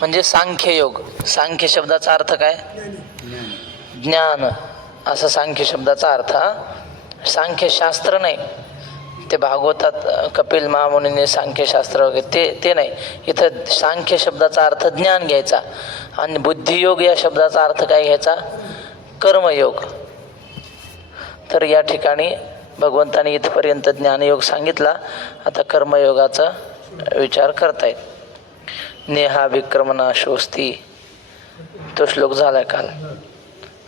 म्हणजे सांख्ययोग. सांख्य शब्दाचा अर्थ काय? ज्ञान. असा सांख्य शब्दाचा अर्थ. सांख्यशास्त्र नाही, ते भागवतात कपिल महामुनीने सांख्यशास्त्र वगैरे ते नाही. इथं सांख्य शब्दाचा अर्थ ज्ञान घ्यायचा. आणि बुद्धियोग या शब्दाचा अर्थ काय घ्यायचा? कर्मयोग. तर या ठिकाणी भगवंताने इथपर्यंत ज्ञानयोग सांगितला. आता कर्मयोगाचा विचार करतायत. नेहा विक्रमनाशोस्ती तो श्लोक झाला काल.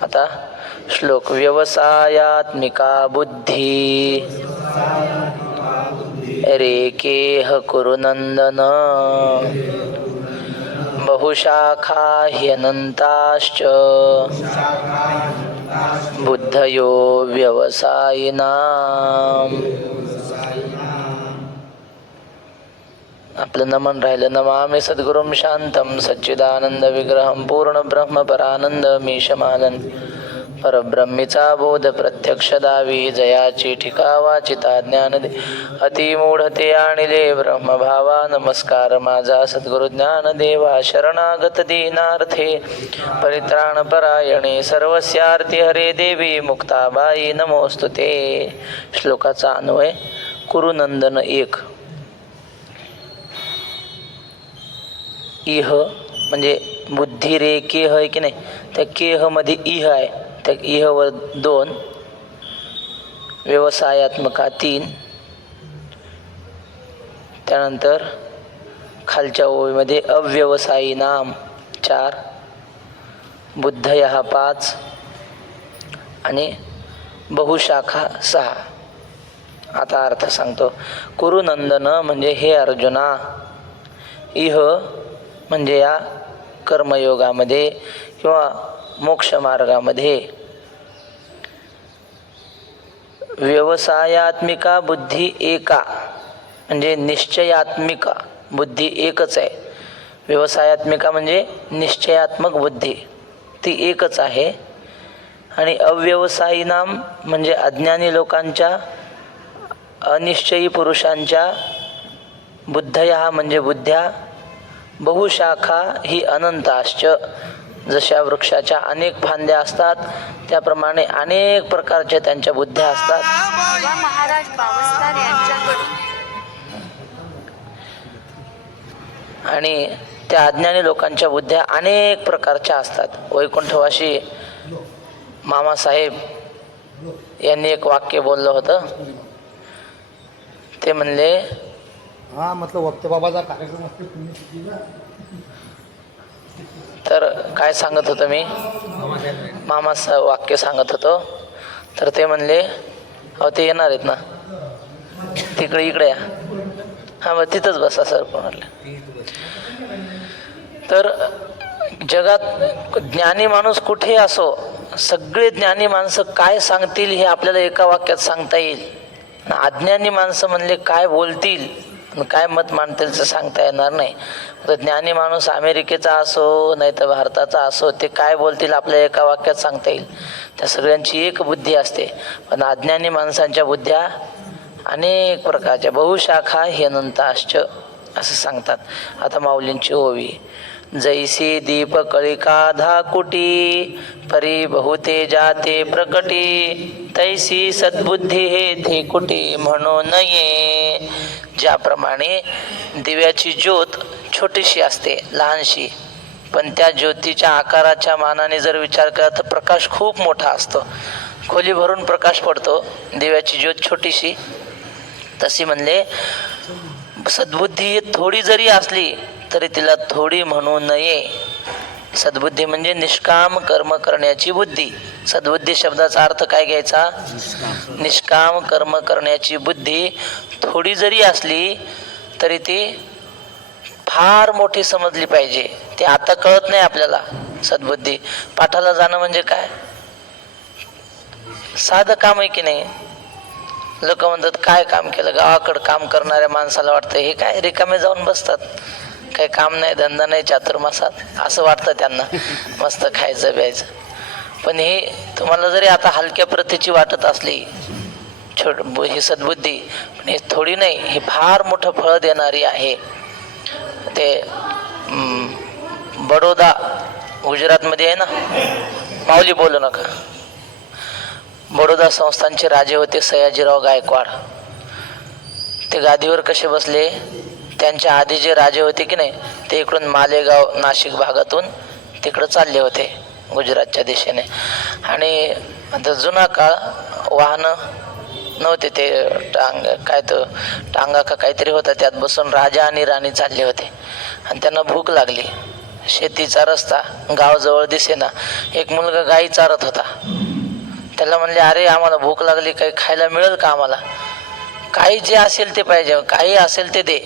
आता श्लोक व्यवसायात्मिका बुद्धी रेकेह कुरुनंदन बहुशाखा ह्यनंताश्च बुद्धयो व्यवसायिनाम. आपलं नमन राहिलं. नमामि सद्गुरुं शांतं सच्चिदानंद विग्रहं पूर्ण ब्रह्म परानंद मीशमानन परब्रह्मीचा बोध प्रत्यक्ष दावी जयाची ठिका वाचिता ज्ञान दे अतिमूढते आणिले ब्रह्मभावा. नमस्कार माझा सद्गुरु ज्ञानदेवा. शरणागत दीनार्थे परित्राण परायणे सर्वस्यार्थी हरे देवी मुक्ताबाई नमोस्तुते. श्लोकाचा अन्वय. कुरुनंदन 1. इह म्हणजे बुद्धी रे केह आहे की नाही, त्या केह मध्ये इह आहे. त्या इह वर 2, व्यवसायात्मका 3, त्यानंतर खालच्या ओळीमध्ये अव्यवसायी नाम 4, बुद्धया 5 आणि बहुशाखा 6. आता अर्थ सांगतो. कुरुनंदन म्हणजे हे अर्जुना. इह म्हणजे या कर्मयोगामध्ये किंवा मोक्षमार्गामध्ये व्यवसायात्मिका बुद्धी एका म्हणजे निश्चयात्मिका बुद्धी एकच आहे. व्यवसायात्मिका म्हणजे निश्चयात्मक बुद्धी ती एकच आहे. आणि अव्यवसायीनाम म्हणजे अज्ञानी लोकांच्या, अनिश्चयी पुरुषांच्या बुद्धया म्हणजे बुद्ध्या, बहुशाखा ही अनंताश्च. जशा वृक्षाच्या अनेक फांद्या असतात त्याप्रमाणे अनेक प्रकारच्या त्यांच्या बुद्ध्या असतात. महाराज बावस्कर यांच्याकडून आणि त्या अज्ञानी लोकांच्या बुद्ध्या अनेक प्रकारच्या असतात. वैकुंठवासी मामासाहेब यांनी एक वाक्य बोललं होतं. ते म्हणले, हाँ मतलब वक्त बाबाचा कार्यक्रम असतो तुम्ही. तर काय सांगत होतो मी, मामाचं वाक्य सांगत होतो. तर ते म्हणले, अहो ते येणार आहेत ना तिकडे, इकडे या. हा मग तिथंच बसा सर म्हणले. तर जगात ज्ञानी माणूस कुठे असो, सगळे ज्ञानी माणसं काय सांगतील हे आपल्याला एका वाक्यात सांगता येईल. अज्ञानी माणसं म्हणले काय बोलतील काय मत मांडतील ते सांगता येणार नाही. तर ज्ञानी माणूस अमेरिकेचा असो नाही तर भारताचा असो, ते काय बोलतील आपल्या एका वाक्यात सांगता येईल. त्या सगळ्यांची एक बुद्धी असते. पण अज्ञानी माणसांच्या बुद्ध्या अनेक प्रकारच्या, बहुशाखा ह्यनंताश्च असं सांगतात. आता माऊलींची ओवी. जैसी दीप कळिका धाकुटी परी बहुते जाते प्रकटी तैसी सद्बुद्धी हे धेकुटी म्हणू नये. ज्याप्रमाणे दिव्याची ज्योत छोटीशी असते, लहानशी, पण त्या ज्योतीच्या आकाराच्या मानाने जर विचार केला तर प्रकाश खूप मोठा असतो. खोली भरून प्रकाश पडतो, दिव्याची ज्योत छोटीशी. तशी म्हणले सद्बुद्धी थोडी जरी असली तरी तिला थोडी म्हणू नये. सद्बुद्धी म्हणजे निष्काम कर्म करण्याची बुद्धी. सद्बुद्धी शब्दाचा अर्थ काय घ्यायचा? निष्काम कर्म करण्याची बुद्धी थोडी जरी असली तरी ती फार मोठी समजली पाहिजे. ती आता कळत नाही आपल्याला. सद्बुद्धी पाठाला जाणं म्हणजे काय, साधं काम आहे की नाही. लोक म्हणतात काय काम केलं. गावाकडं काम करणाऱ्या माणसाला वाटतं हे काय रिकामे जाऊन बसतात, काही काम नाही धंदा नाही चातुर्मासात, असं वाटतं त्यांना. मस्त खायचं प्यायचं. पण हे तुम्हाला जरी आता हलक्या प्रतीची वाटत असली ही सद्बुद्धी, पण हे थोडी नाही, ही फार मोठं फळ देणारी आहे. ते बडोदा गुजरातमध्ये आहे ना, माऊली बोलू नका. बडोदा संस्थानचे राजे होते सयाजीराव गायकवाड. ते गादीवर कसे बसले, त्यांच्या आधी जे राजे होते की नाही ते इकडून मालेगाव नाशिक भागातून तिकडं चालले होते गुजरातच्या दिशेने. आणि आता जुना काळ, वाहनं नव्हते, ते टांगा का काहीतरी होता, त्यात बसून राजा आणि राणी चालले होते. आणि त्यांना भूक लागली, शेतीचा रस्ता, गावजवळ दिसेना. एक मुलगा गाई चारत होता. त्याला म्हणले, अरे आम्हाला भूक लागली, काही खायला मिळेल का आम्हाला? काही जे असेल ते पाहिजे, काही असेल ते दे.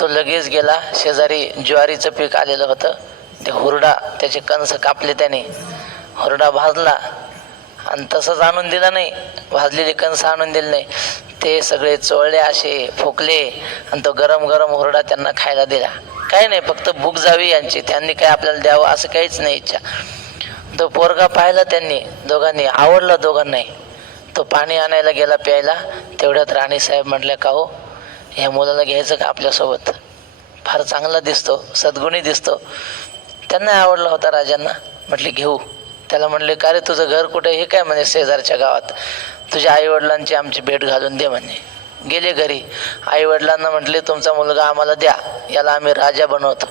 तो लगेच गेला, शेजारी ज्वारीचं पीक आलेलं होतं, ते हुरडा, त्याचे कंस कापले त्याने, हुरडा भाजला आणि तसंच आणून दिला नाही, भाजलेले कंस आणून दिले नाही, ते सगळे चोळले, असे फुकले आणि तो गरम गरम हुरडा त्यांना खायला दिला. काही नाही, फक्त भूक जावी यांची, त्यांनी काय आपल्याला द्यावं असं काहीच नाही इच्छा. तो पोरगा पाहिला त्यांनी दोघांनी, आवडला दोघांनाही. तो पाणी आणायला गेला प्यायला, तेवढ्यात राणीसाहेब म्हटल्या, का हो ह्या मुलाला घ्यायचं का आपल्यासोबत, फार चांगला दिसतो, सद्गुणी दिसतो. त्यांना आवडला होता राजांना. म्हटले घेऊ. त्याला म्हणले, का रे तुझं घर कुठे? हे काय म्हणे, शेजारच्या गावात. तुझ्या आईवडिलांची आमची भेट घालून दे म्हणे. गेले घरी. आईवडिलांना म्हटले, तुमचा मुलगा आम्हाला द्या, याला आम्ही राजा बनवतो.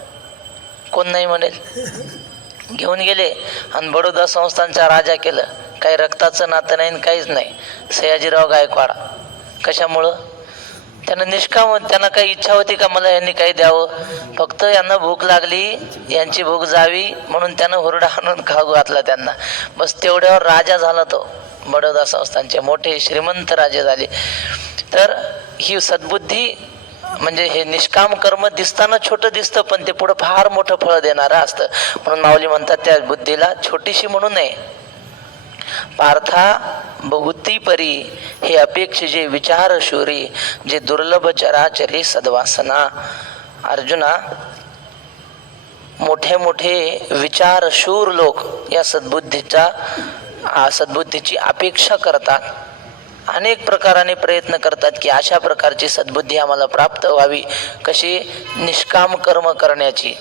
कोण नाही म्हणेल. घेऊन गेले आणि बडोदा संस्थानचा राजा केलं. काही रक्ताचं नातं नाही, काहीच नाही. सयाजीराव गायकवाड. कशामुळं? त्यांना निष्काम, त्यांना काही इच्छा होती का मला यांनी काही द्यावं? फक्त यांना भूक लागली, यांची भूक जावी म्हणून त्यानं हुरडा आणून खाऊ घातला त्यांना. बस तेवढ्यावर राजा झाला तो. बडोदा संस्थानचे मोठे श्रीमंत राजे झाले. तर ही सद्बुद्धी म्हणजे हे निष्काम कर्म दिसताना छोटं दिसतं, पण ते पुढं फार मोठं फळ देणारं असतं. म्हणून माऊली म्हणतात, त्या बुद्धीला छोटीशी म्हणू नये. पार्था बहुती परी, हे अपेक्षे विचार शूरी, जे दुर्लभ चराचरी सद्वासना. अर्जुना, मोठे मोठे विचारशूर लोक या सद्बुद्धीची अपेक्षा करतात, अनेक प्रकाराने प्रयत्न करतात की अशा प्रकारची सद्बुद्धी आम्हाला प्राप्त व्हावी. कशी? निष्काम कर्म करण्याची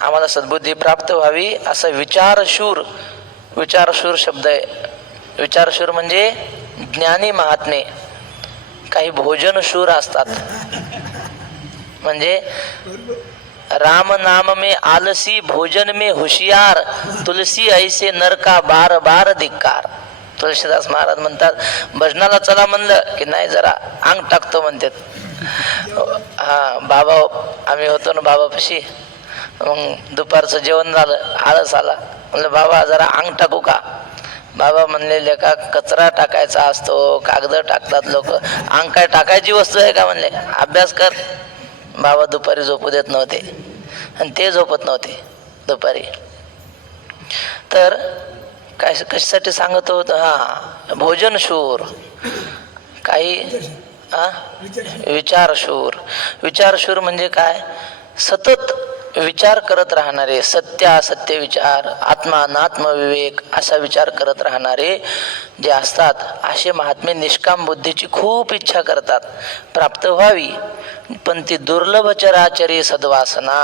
आम्हाला सद्बुद्धी प्राप्त व्हावी. असं विचारशूर शब्द आहे. विचारशूर म्हणजे ज्ञानी महात्मे. काही भोजनशूर असतात, म्हणजे राम नाम में आलसी, भोजन में होशियार, तुलसी ऐसे नरका बार बार धिक्कार. तुळशीदास महाराज म्हणतात, भजनाला चला म्हणलं की नाही, जरा अंग टाकतो म्हणतात. बाबा, आम्ही होतो ना बाबापाशी, मग दुपारचं जेवण झालं, आळस आला, म्हणलं बाबा जरा अंग टाकू का? बाबा म्हणलेले का, कचरा टाकायचा असतो, कागद टाकतात लोक, अंग काय टाकायची वस्तू आहे का म्हणले, अभ्यास कर. बाबा दुपारी झोपू देत नव्हते आणि ते झोपत नव्हते दुपारी. तर काय कशासाठी सांगत होत? भोजनशूर. काही विचारशूर म्हणजे काय? सतत विचार करत राहणारे, सत्य विचार, आत्मा अनात्म विवेक असा विचार करत राहणारे जे असतात, असे महात्मे निष्काम बुद्धीची खूप इच्छा करतात प्राप्त व्हावी. पण ती दुर्लभ चराचरी सद्वासना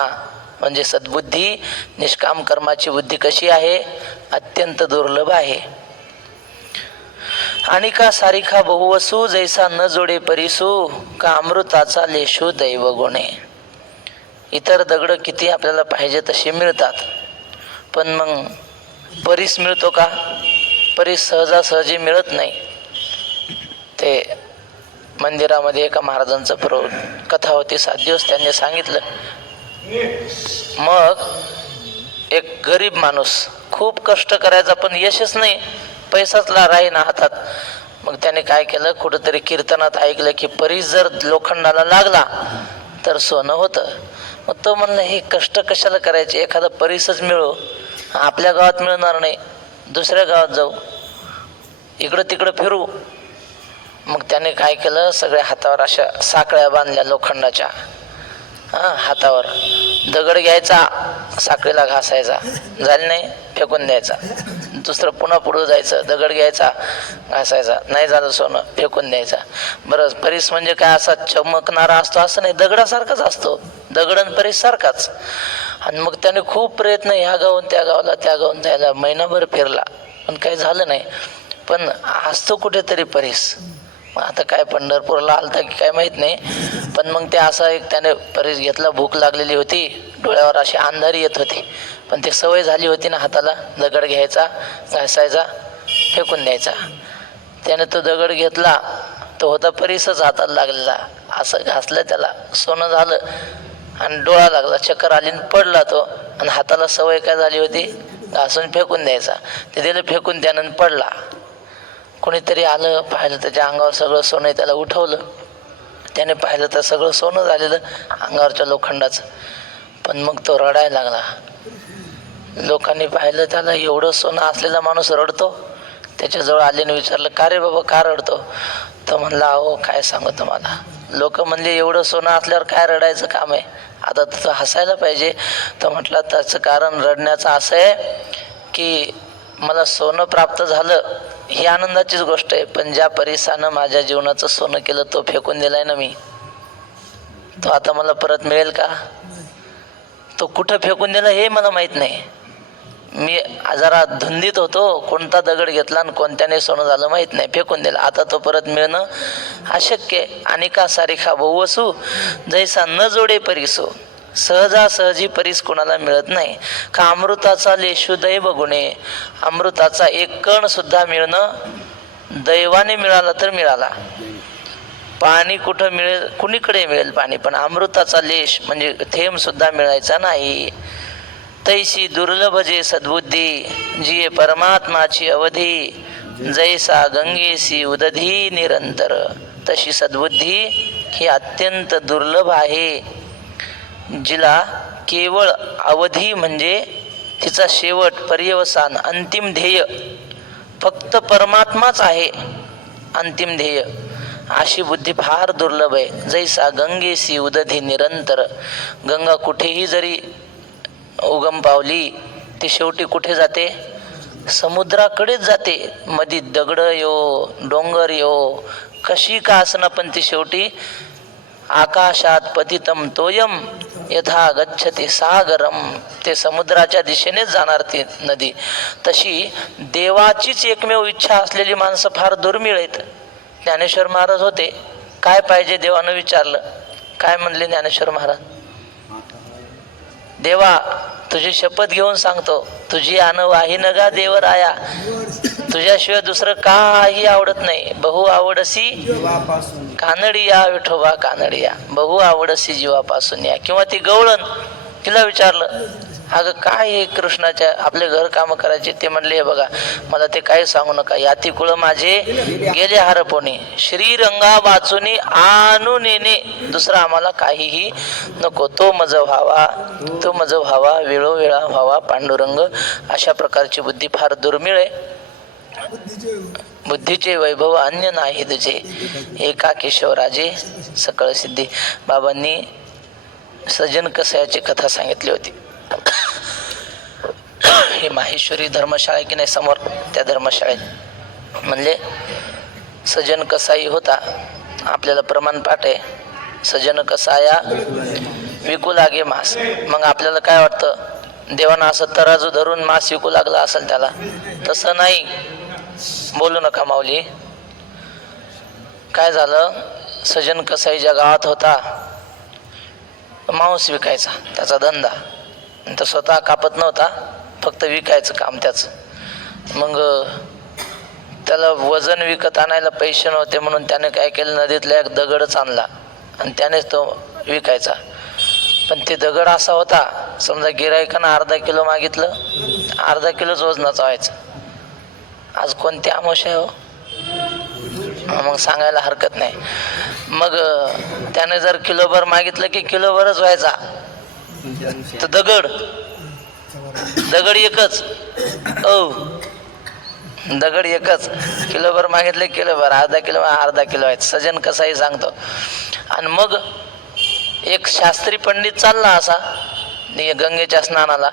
म्हणजे सद्बुद्धी, निष्काम कर्माची बुद्धी कशी आहे? अत्यंत दुर्लभ आहे. आणि का सारिखा बहुवसू, जैसा न जोडे परिसू, का अमृताचा लेशू दैव गुणे. इतर दगड किती आपल्याला पाहिजे तसे मिळतात, पण मग परीस मिळतो का? परीस सहजासहजी मिळत नाही. ते मंदिरामध्ये एका महाराजांचं कथा होती, 7 दिवस त्यांनी सांगितलं. मग एक गरीब माणूस खूप कष्ट करायचा, पण यशच नाही, पैसाच राहीना हातात. मग त्याने काय केलं, कुठंतरी कीर्तनात ऐकलं की परीस जर लोखंडाला लागला तर सोनं होतं. मग तो म्हणलं, हे कष्ट कशाला करायचे, एखादा परीसच मिळो. आपल्या गावात मिळणार नाही, दुसऱ्या गावात जाऊ, इकडं तिकडं फिरू. मग त्याने काय केलं, सगळ्या हातावर अशा साखळ्या बांधल्या लोखंडाच्या. हातावर दगड घ्यायचा, साखळीला घासायचा, झाली नाही फेकून द्यायचा. दुसरं पुन्हा पुढं जायचं, दगड घ्यायचा, घासायचा, नाही झालं सोनं फेकून द्यायचा. बरं, परीस म्हणजे काय असा चमकणारा असतो असं नाही, दगडासारखाच असतो, दगड आणि परीस सारखाच. आणि मग त्याने खूप प्रयत्न ह्या गावून त्या गावाला, त्या गावून त्याला महिनाभर फिरला, पण काही झालं नाही. पण असतो कुठेतरी परीस. मग आता काय पंढरपूरला आलता की काय माहीत नाही, पण मग ते असा एक त्याने परीस घेतला. भूक लागलेली होती, डोळ्यावर अशी अंधारी येत होती, पण ते सवय झाली होती ना, हाताला दगड घ्यायचा, घासायचा, फेकून द्यायचा. त्याने तो दगड घेतला, तो होता परीसच हाताला लागलेला. असं घासलं, त्याला सोनं झालं आणि डोळा लागला, चक्कर आली आणि पडला तो. आणि हाताला सवय काय झाली होती, घासून फेकून द्यायचा. ते दिलं फेकून, त्यानं पडला. कोणीतरी आलं, पाहिलं, त्याच्या अंगावर सगळं सोनं, त्याला उठवलं. त्याने पाहिलं तर सगळं सोनं झालेलं अंगावरच्या लोखंडाचं. पण मग तो रडायला लागला. लोकांनी पाहिलं त्याला, एवढं सोनं असलेला माणूस रडतो. त्याच्याजवळ आल्याने विचारलं, का रे बाबा, का रडतो? तर म्हणला, अहो काय सांगू तुम्हाला, लोक म्हणले एवढं सोनं असल्यावर काय रडायचं काम आहे, आता तर हसायला पाहिजे. तर म्हटलं, त्याचं कारण रडण्याचं असं आहे की मला सोनं प्राप्त झालं ही आनंदाचीच गोष्ट आहे, पण ज्या परिसानं माझ्या जीवनाचं सोनं केलं तो फेकून दिलाय ना मी, तो आता मला परत मिळेल का? तो कुठं फेकून दिला हे मला माहीत नाही. मी जरा धुंदीत होतो, कोणता दगड घेतला आणि कोणत्याने सोनं झालं माहीत नाही, फेकून दिला. आता तो परत मिळणं अशक्य. अनिका सारिखा बहुवसू जैसा न जोडे परिसू, सहजासहजी परीस कोणाला मिळत नाही. का अमृताचा लेशू दैव गुणे, अमृताचा एक कण सुद्धा मिळणं दैवाने मिळाला तर मिळाला. पाणी कुठं मिळेल, कुणीकडे मिळेल पाणी, पण अमृताचा लेश म्हणजे थेंब सुद्धा मिळायचा नाही. तैसी दुर्लभ जे सद्बुद्धी, जिये परमात्माची अवधी, जैसा गंगेसी उदधी निरंतर. तशी सद्बुद्धी ही अत्यंत दुर्लभ आहे, जिला केवळ अवधी म्हणजे तिचा शेवट, पर्यवसान, अंतिम ध्येय फक्त परमात्माच आहे, अंतिम ध्येय. अशी बुद्धी फार दुर्लभ आहे. जैसा गंगेसी उदधी निरंतर, गंगा कुठेही जरी उगम पावली ती शेवटी कुठे जाते, समुद्राकडेच जाते. मधी दगड यो, डोंगर यो, कशी का असणं, पण ती शेवटी आकाशात पतितम तोयम यथा गच्छति सागरम, ते समुद्राच्या दिशेनेच जाणार ती नदी. तशी देवाचीच एकमेव इच्छा असलेली माणसं फार दुर्मिळ आहेत. ज्ञानेश्वर महाराज होते, काय पाहिजे देवानं विचारलं, काय म्हणले ज्ञानेश्वर महाराज, देवा तुझी शपथ घेऊन सांगतो, तुझी अनवाही नगा देवराया, तुझ्याशिवाय दुसरं काही आवडत नाही. बहु आवडसी कानडिया विठोबा कानडिया, बहु आवडसी जीवापासून या. किंवा ती गवळण, तिला विचारलं, अगं काय हे कृष्णाच्या आपले घर कामं करायचे, ते म्हणले, हे बघा मला ते काही सांगू नका, याती कुळ माझे गेले हरपोनी, श्रीरंगा वाचुनी आणून येणे, दुसरा आम्हाला काहीही नको, तो मज व्हावा, तो मज व्हावा, वेळोवेळा व्हावा पांडुरंग. अशा प्रकारची बुद्धी फार दुर्मिळ आहे. बुद्धीचे वैभव अन्य नाही तुझे, एका केशवराजे सकळ सिद्धी. बाबांनी सज्जन कसायाची कथा सांगितली होती. हे माहेश्वरी धर्मशाळा की नाही समोर, त्या धर्मशाळेत म्हणले सज्जन कसाई होता. आपल्याला प्रमाणपाठ आहे, सज्जन कसाया विकू लागे मास. मग आपल्याला काय वाटतं, देवानं असं तराजू धरून मास विकू लागला असेल त्याला, तसं नाही. बोलू नका माऊली. काय झालं, सज्जन कसाई ज्या गावात होता, मांस विकायचा त्याचा धंदा, तो स्वतः कापत नव्हता, फक्त विकायचं काम त्याचं. मग त्याला वजन विकत आणायला पैसे नव्हते, म्हणून त्याने काय केलं, नदीतला एक दगडच आणला आणि त्यानेच तो विकायचा. पण ते दगड असा होता, समजा गिरायकानं अर्धा किलो मागितलं, अर्धा किलोच वजनाचा व्हायचं. आज कोणती आमोशा आहे हो, मग सांगायला हरकत नाही. मग त्याने जर किलोभर मागितलं की किलोभरच व्हायचा. तर दगड एकच, दगड एकच, किलोभर मागितलं किलोभर, अर्धा किलो व्हायचं. सजन कसाही सांगतो. आणि मग एक शास्त्री पंडित चालला असा गंगेच्या स्नानाला,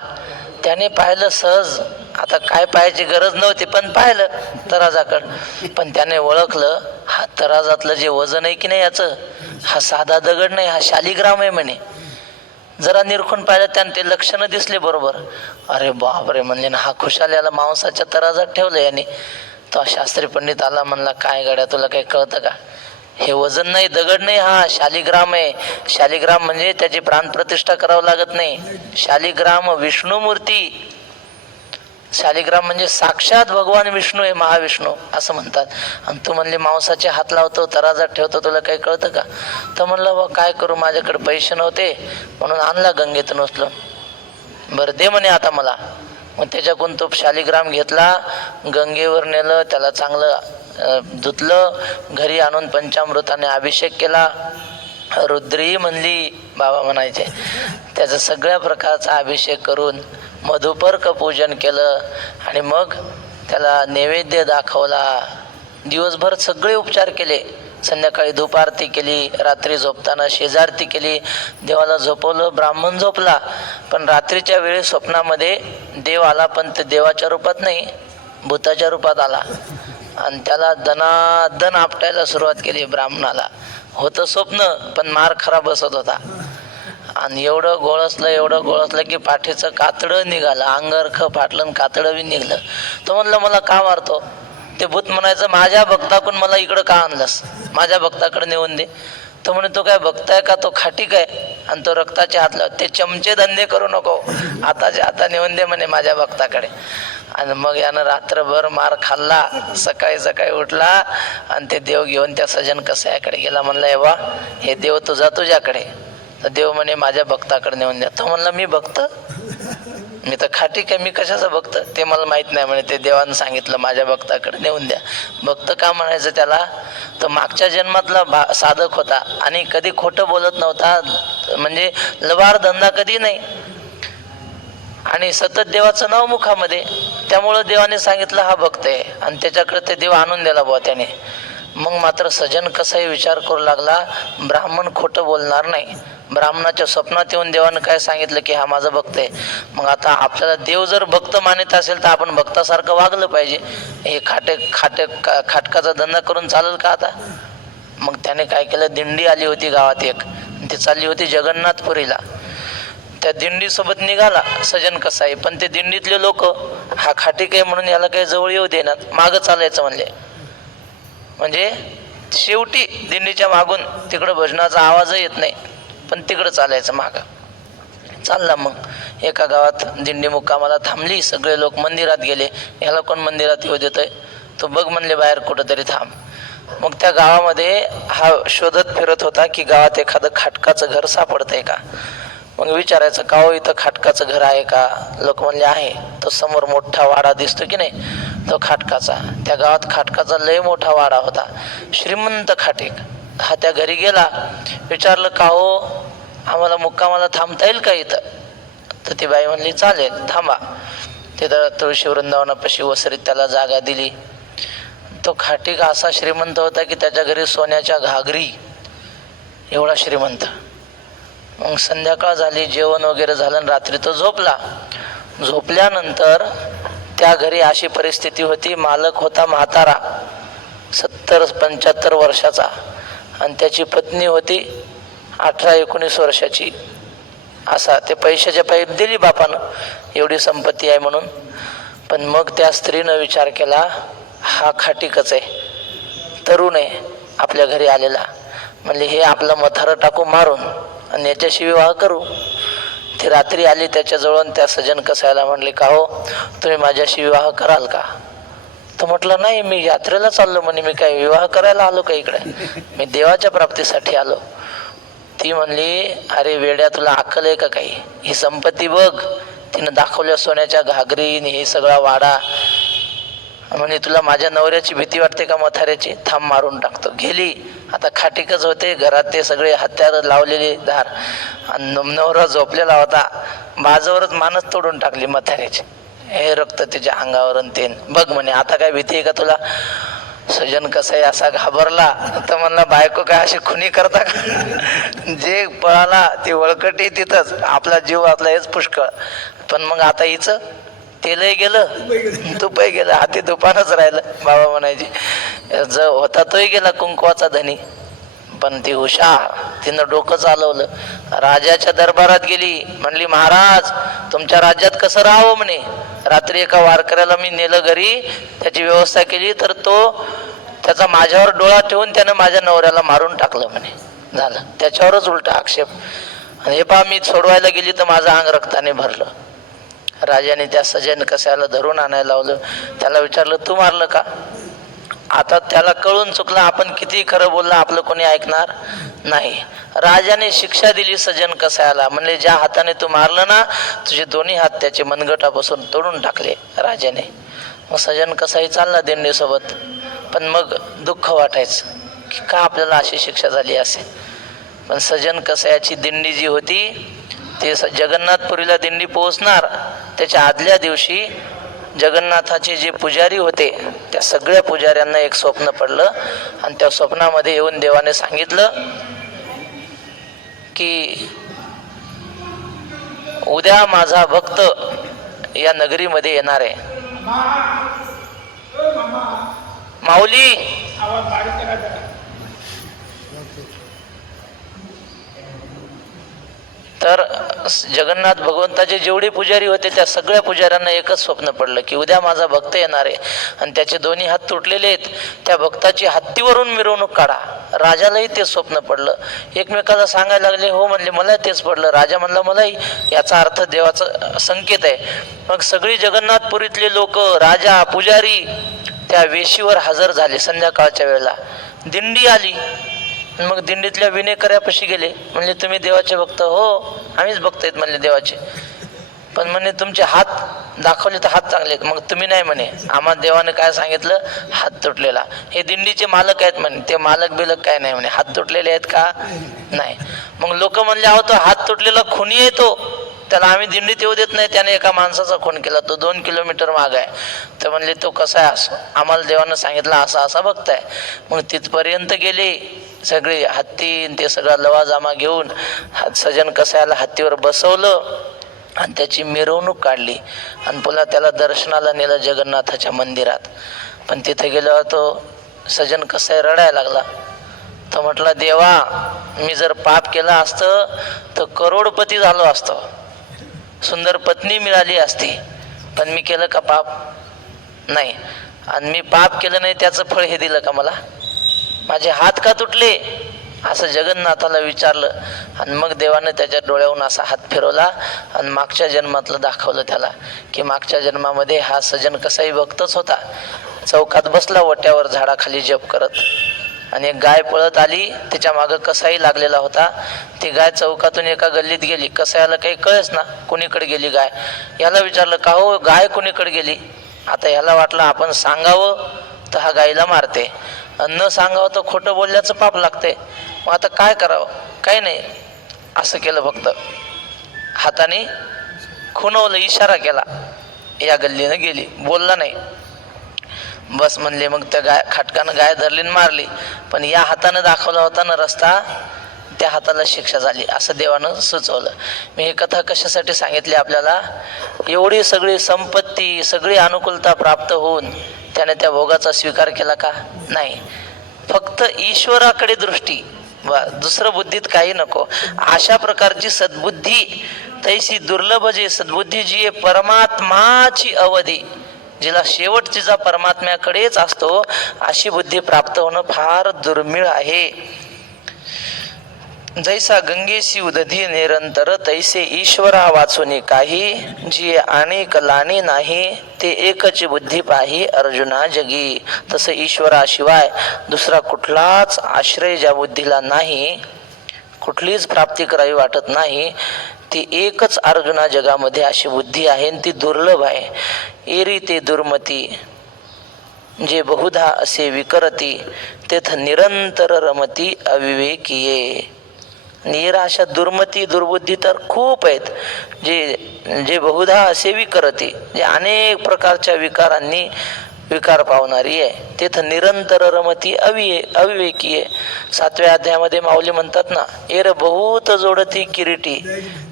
त्याने पाहिलं सहज आता काय पाहायची गरज नव्हती, पण पाहिलं तराजाकडं. पण त्याने ओळखलं, हा तराजातलं जे वजन आहे की नाही याचं, हा साधा दगड नाही, हा शालिग्राम आहे म्हणे. जरा निरखून पाहिलं त्याने, ते लक्षणं दिसले बरोबर. अरे बापरे म्हणले ना, हा खुशाल याला मांसाच्या तराजात ठेवलं याने. तो शास्त्री पंडित आला, म्हणला काय गड्या तुला काही कळतं का, हे वजन नाही, दगड नाही, हा शालिग्राम आहे. शालिग्राम म्हणजे त्याची प्राणप्रतिष्ठा करावं लागत नाही. शालिग्राम विष्णू मूर्ती, शालिग्राम म्हणजे साक्षात भगवान विष्णू आहे, महाविष्णू असं म्हणतात. आणि तू म्हणले मांसाचे हात लावतो, तराजात ठेवतो, तुला काही कळतं का. तर म्हणलं बा काय करू, माझ्याकडे पैसे नव्हते म्हणून आणला गंगेतून उचलून. बरं दे म्हणे आता मला. मग त्याच्याकडून तो शालिग्राम घेतला, गंगेवर नेलं, त्याला चांगलं धुतलं, घरी आणून पंचामृताने अभिषेक केला. रुद्री म्हणली बाबा म्हणायचे, त्याचा सगळ्या प्रकारचा अभिषेक करून मधुपर्क पूजन केलं. आणि मग त्याला नैवेद्य दाखवला. दिवसभर सगळे उपचार केले. संध्याकाळी धूप आरती केली, रात्री झोपताना शेजारती केली, देवाला झोपवलं, ब्राह्मण झोपला. पण रात्रीच्या वेळी स्वप्नामध्ये देव आला, पण ते देवाच्या रूपात नाही, भूताच्या रूपात आला. आणि त्याला दनादन आपटायला सुरुवात केली ब्राह्मणाला. होतं स्वप्न, पण मार खरा बसत होता. आणि एवढं गोळसलं की पाठीचं कातडं निघालं, अंगरख फाटलं, कातडं बी निघलं. तो म्हणलं मला का मारतो. ते भूत म्हणायचं, माझ्या भक्ताकडून मला इकडं का आणलंस, माझ्या भक्ताकडे नेऊन दे. तो म्हणे तो काय भक्त आहे का, तो खाटीक आहे. आणि तो रक्ताचे हात लाव, ते चमचे धंदे करू नको, आताच्या आता नेऊन दे म्हणे माझ्या भक्ताकडे. आणि मग यानं रात्रभर मार खाल्ला. सकाळी उठला आणि ते देव घेऊन त्या सजन कसायाकडे गेला. म्हणला हे वा, हे देव तुझ्याकडे. तर देव म्हणे माझ्या भक्ताकडे नेऊन द्या. तो म्हणला मी भक्त, मी तर खाटीक आहे, मी कशाचा भक्त, ते मला माहित नाही म्हणे. ते देवानं सांगितलं माझ्या भक्ताकडे नेऊन द्या. भक्त का म्हणायचं त्याला, तो मागच्या जन्मातला साधक होता आणि कधी खोटं बोलत नव्हता, म्हणजे लबाड धंदा कधी नाही, आणि सतत देवाचं नाव मुखामध्ये. त्यामुळं देवाने सांगितलं हा भक्त आहे, आणि त्याच्याकडे ते देव आणून दिला बुवा त्याने. मग मात्र सजन कसाही विचार करू लागला, ब्राह्मण खोटं बोलणार नाही. ब्राह्मणाच्या स्वप्नात येऊन देवानं काय सांगितलं की हा माझा भक्त आहे. मग आता आपल्याला देव जर भक्त मानित असेल तर आपण भक्तासारखं वागलं पाहिजे. हे खाटकाचा धंदा करून चालेल का आता. मग त्याने काय केलं, दिंडी आली होती गावात एक, ती चालली होती जगन्नाथपुरीला. त्या दिंडीसोबत निघाला सजन कसाई. पण ते दिंडीतले लोक हा खाटीक आहे म्हणून याला काही जवळ येऊ देणार, मागं चालायचं म्हणले. म्हणजे शेवटी दिंडीच्या मागून तिकडं भजनाचा आवाजही येत नाही, पण तिकडं चालायचं मागं. चालला मग एका गावात दिंडी मुक्कामाला थांबली. सगळे लोक मंदिरात गेले. ह्याला कोण मंदिरात येऊ देतोय, तो बघ म्हणले बाहेर कुठंतरी थांब. मग त्या गावामध्ये हा शोधत फिरत होता की गावात एखादं खाटकाचं घर सापडतंय का. मग विचारायचं का हो इथं खाटकाचं घर आहे का. लोक म्हणले आहे. तो समोर मोठा वाडा दिसतो की नाही, तो खाटकाचा. त्या गावात खाटकाचा लय मोठा वाडा होता, श्रीमंत खाटीक. हा त्या घरी गेला, विचारलं का हो आम्हाला मुक्कामाला थांबता येईल का इथं. तर ती बाई म्हणली चालेल थांबा. तिथं तुळशी वृंदावनापाशी वसरीत त्याला जागा दिली. तो खाटीक असा श्रीमंत होता की त्याच्या घरी सोन्याच्या घागरी, एवढा श्रीमंत. मग संध्याकाळ झाली, जेवण वगैरे झालं, रात्री तो झोपला. झोपल्यानंतर त्या घरी अशी परिस्थिती होती, मालक होता म्हातारा 70-75 वर्षाचा, आणि त्याची पत्नी होती 18-19 वर्षाची. असा ते पैशाच्या पाईप दिली बापानं, एवढी संपत्ती आहे म्हणून. पण मग त्या स्त्रीनं विचार केला हा खाटीकच आहे, तरुण आहे आपल्या घरी आलेला. म्हणले हे आपलं मथारं टाकू मारून आणि याच्याशी विवाह करू. ती रात्री आली त्याच्याजवळ, त्या सजन कसायला म्हणले का हो तुम्ही माझ्याशी विवाह कराल का. तो म्हटलं नाही, मी यात्रेला चाललो म्हणे, मी काय विवाह करायला आलो का इकडे, मी देवाच्या प्राप्तीसाठी आलो. ती म्हणली अरे वेड्या, तुला अक्कल आहे का काही, ही संपत्ती बघ. तिनं दाखवल्या सोन्याच्या घागरीने हे सगळा वाडा. म्हणजे तुला माझ्या नवऱ्याची भीती वाटते का म्हाताऱ्याची, थांब मारून टाकतो. गेली. आता खाटीकच होते घरात, ते सगळे हत्यार लावलेले धार, आणि नवरा झोपलेला होता. बाजूवरच मानच तोडून टाकली म्हाताऱ्याची, हे रक्त त्याच्या अंगावर तेन. बघ म्हणे आता काय भीती आहे का तुला. सजन कसाई असा घाबरला. तर म्हणला बायको काय अशी खुनी करता का, जे पळाला ती वळकटी तिथंच, आपला जीव आपला हेच पुष्कळ. पण मग आता हिचं तेलही गेलं तुपही गेलं, हाती तुपानच राहिलं. बाबा म्हणायचे जो होता तोही गेला कुंकवाचा धनी. पण ती हुशार, तिनं डोकं चालवलं. राजाच्या दरबारात गेली, म्हणली महाराज तुमच्या राज्यात कसं राहावं म्हणे. रात्री एका वारकऱ्याला मी नेलं घरी, त्याची व्यवस्था केली तर तो त्याचा माझ्यावर डोळा ठेवून त्यानं माझ्या नवऱ्याला मारून टाकलं म्हणे. झालं त्याच्यावरच उलटा आक्षेप. आणि हे पहा मी सोडवायला गेली तर माझं अंग रक्ताने भरलं. राजाने त्या सजन कशाला धरून आणायला लावलं. त्याला विचारलं तू मारलं का. आता त्याला कळून चुकलं, आपण किती खरं बोललं आपलं कोणी ऐकणार नाही. राजाने शिक्षा दिली सजन कसायला, म्हणले ज्या हाताने तू मारलं ना तुझे दोन्ही हात त्याचे मनगटापासून तोडून टाकले राजाने. मग सजन कसाई चालला दिंडीसोबत. पण मग दुःख वाटायचं की का आपल्याला अशी शिक्षा झाली असे. पण सजन कसायाची दिंडी जी होती ते जगन्नाथपुरीला दिंडी पोहोचणार त्याच्या आदल्या दिवशी जगन्नाथाचे जे पुजारी होते त्या सगळ्या पुजाऱ्यांना एक स्वप्न पडलं. आणि त्या स्वप्नामध्ये येऊन देवाने सांगितलं की उद्या माझा भक्त या नगरीमध्ये येणार आहे. माऊली तर जगन्नाथ भगवंताचे जेवढे पुजारी होते त्या सगळ्या पुजाऱ्यांना एकच स्वप्न पडलं की उद्या माझा भक्त येणार आहे आणि त्याचे दोन्ही हात तुटलेले आहेत. त्या भक्ताची हत्तीवरून मिरवणूक काढा. राजालाही ते स्वप्न पडलं. एकमेकाला सांगायला लागले हो म्हणले मला तेच पडलं. राजा म्हणला मलाही. याचा अर्थ देवाचा संकेत आहे. मग सगळी जगन्नाथपुरीतले लोक, राजा, पुजारी त्या वेशीवर हजर झाले. संध्याकाळच्या वेळेला दिंडी आली. मग दिंडीतल्या विनेकऱ्यापाशी गेले. म्हणले तुम्ही देवाचे भक्त. हो आम्हीच भक्त आहेत म्हणले देवाचे. पण म्हणे तुमचे हात दाखवले तर हात चांगले आहेत. मग तुम्ही नाही म्हणे. आम्हाला देवाने काय सांगितलं हात तुटलेला. हे दिंडीचे मालक आहेत म्हणे. ते मालक बिलक काय नाही म्हणे. हात तुटलेले आहेत का नाही. मग लोक म्हणले अहो तो हात तुटलेला खुनी आहे तो, त्याला आम्ही दिंडीत येऊ देत नाही. त्याने एका माणसाचा खून केला, तो 2 किलोमीटर माग आहे. तर म्हणले तो कसा आहे असो, आम्हाला देवानं सांगितलं असा असा भक्त आहे. मग तिथपर्यंत गेले सगळे हत्ती ते सगळा लवाजामा घेऊन सजन कसायला हत्तीवर बसवलं आणि त्याची मिरवणूक काढली आणि पुन्हा त्याला दर्शनाला नेलं जगन्नाथाच्या मंदिरात. पण तिथे गेल्यावर तो सजन कसाय रडायला लागला. तो म्हटला देवा मी जर पाप केलं असतं तर करोडपती झालो असतो, सुंदर पत्नी मिळाली असती. पण मी केलं का पाप नाही. आणि मी पाप केलं नाही त्याचं फळ हे दिलं का मला. माझे हात का तुटले असं जगन्नाथाला विचारलं. आणि मग देवानं त्याच्या डोळ्याहून असा हात फिरवला आणि मागच्या जन्मातलं दाखवलं त्याला की मागच्या जन्मामध्ये हा सजन कसाही भक्तच होता. चौकात बसला वट्यावर झाडाखाली जप करत आणि एक गाय पळत आली, तिच्या मागं कसाही लागलेला होता. ती गाय चौकातून एका गल्लीत गेली. कसायाला काही कळच ना कुणीकडे गेली गाय. याला विचारलं का हो गाय कुणीकडे गेली. आता ह्याला वाटलं आपण सांगावं तर हा गायीला मारते, न सांगावं तर खोटं बोलल्याचं पाप लागते. मग आता काय करावं. काही नाही असं केलं, फक्त हाताने खुणवलं, इशारा केला. या गल्लीनं गेली, बोलला नाही. बस म्हणले. मग त्या गाय खाटकानं गाय धरली मारली. पण या हातानं दाखवला होता ना रस्ता, त्या हाताला शिक्षा झाली असं देवानं सुचवलं. मी ही कथा कशासाठी सांगितली आपल्याला. एवढी सगळी संपत्ती सगळी अनुकूलता प्राप्त होऊन त्याने त्या भोगाचा स्वीकार केला का नाही. फक्त ईश्वराकडे दृष्टी, दुसरं बुद्धीत काही नको. अशा प्रकारची सद्बुद्धी तैसी दुर्लभ जे सद्बुद्धी जी आहे परमात्माची अवधी, जिला शेवट तिचा परमात्म्याकडेच असतो, अशी बुद्धी प्राप्त होणं फार दुर्मिळ आहे. जैसा गंगेशी उदधी निरंतर तैसे ईश्वरा वाचुनी काही, जी अनेक लाणी नाही ते एकच बुद्धी पाही अर्जुना जगी. तसं ईश्वराशिवाय दुसरा कुठलाच आश्रय ज्या बुद्धीला नाही, कुठलीच प्राप्ती करावी वाटत नाही, ती एकच अर्जुना जगामध्ये अशी बुद्धी आहे. ती दुर्लभ आहे. एरी ते दुर्मती जे बहुधा असे विकरती, तेथ निरंतर रमती अविवेकीये. निरा अशा दुर्मती दुर्बुद्धी तर खूप आहेत, जे बहुधा असे विकरती, जे अनेक प्रकारच्या विकारांनी विकार पावणारी आहे. तेथ निरंतर रमती अविवेकी आहे. 7व्या अध्यायामध्ये माऊली म्हणतात ना, एर बहुत जोडती किरीटी